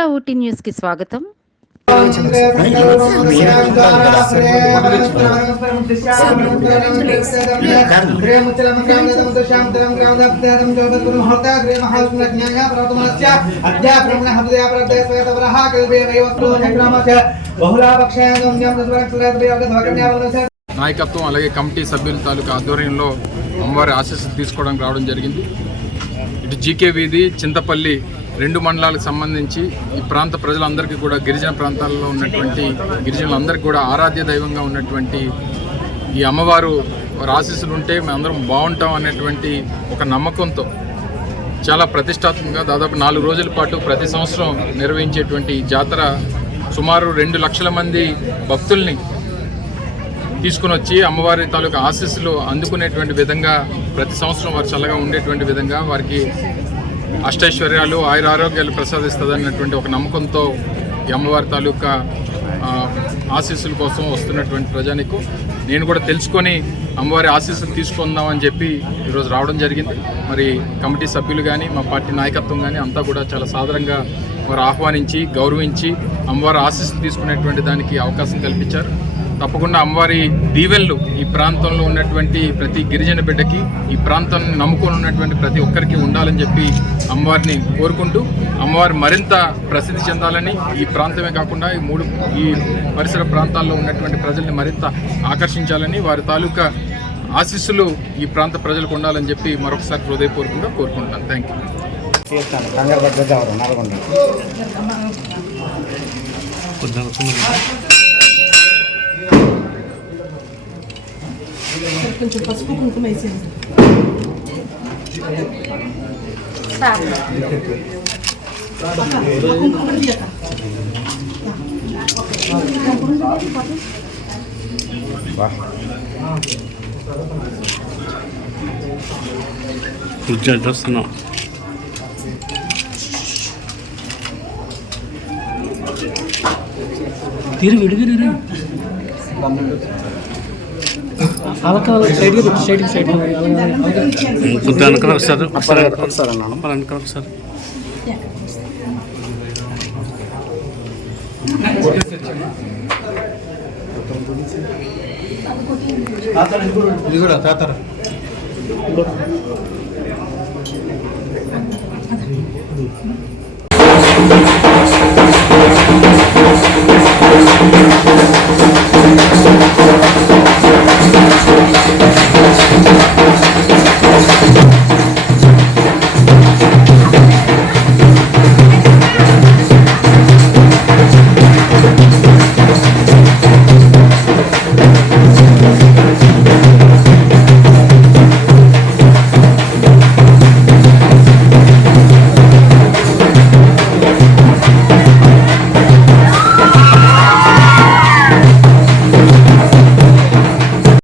Andhra Ooty news కి స్వాగతం. నాయకత్వం అలాగే కమిటీ సభ్యుల తాలూకా ఆధ్వర్యంలో అమ్మవారి ఆశీస్సులు తీసుకోవడానికి రావడం జరిగింది. ఇటు జీకే వీధి, చింతపల్లి రెండు మండలాలకు సంబంధించి ఈ ప్రాంత ప్రజలందరికీ కూడా, గిరిజన ప్రాంతాల్లో ఉన్నటువంటి గిరిజనులందరికీ కూడా ఆరాధ్య దైవంగా ఉన్నటువంటి ఈ అమ్మవారు వారి ఆశీస్సులు ఉంటే మేమందరం బాగుంటాం అనేటువంటి ఒక నమ్మకంతో చాలా ప్రతిష్టాత్మకంగా దాదాపు 4 రోజుల పాటు ప్రతి సంవత్సరం నిర్వహించేటువంటి ఈ జాతర సుమారు 2 లక్షల మంది భక్తుల్ని తీసుకుని వచ్చి అమ్మవారి తాలూకా ఆశీస్సులు అందుకునేటువంటి విధంగా, ప్రతి సంవత్సరం వారు చల్లగా ఉండేటువంటి విధంగా, వారికి అష్టైశ్వర్యాలు, ఆయురారోగ్యాలు ప్రసాదిస్తుంది అన్నటువంటి ఒక నమ్మకంతో ఈ అమ్మవారి తాలూకా ఆశీస్సుల కోసం వస్తున్నటువంటి ప్రజానికి నేను కూడా తెలుసుకొని అమ్మవారి ఆశీస్సులు తీసుకుందామని చెప్పి ఈరోజు రావడం జరిగింది. మరి కమిటీ సభ్యులు కానీ, మా పార్టీ నాయకత్వం కానీ అంతా కూడా చాలా సాదరంగా వారు ఆహ్వానించి, గౌరవించి అమ్మవారి ఆశీస్సులు తీసుకునేటువంటి దానికి అవకాశం కల్పించారు. తప్పకుండా అమ్మవారి దీవెనలు ఈ ప్రాంతంలో ఉన్నటువంటి ప్రతి గిరిజన బిడ్డకి, ఈ ప్రాంతాన్ని నమ్ముకొని ఉన్నటువంటి ప్రతి ఒక్కరికి ఉండాలని చెప్పి అమ్మవారిని కోరుకుంటూ, అమ్మవారి మరింత ప్రసిద్ధి చెందాలని, ఈ ప్రాంతమే కాకుండా ఈ పరిసర ప్రాంతాల్లో ఉన్నటువంటి ప్రజల్ని మరింత ఆకర్షించాలని, వారి తాలూకా ఆశీస్సులు ఈ ప్రాంత ప్రజలకు ఉండాలని చెప్పి మరొకసారి హృదయపూర్వకంగా కోరుకుంటాను. Thank you. కొంచెం పసుపు కుంకుమ వేసేయండి. వస్తున్నాం. తీరు విడిగిరి వెనకాల ఒకసారి ఇది కూడా తాతారా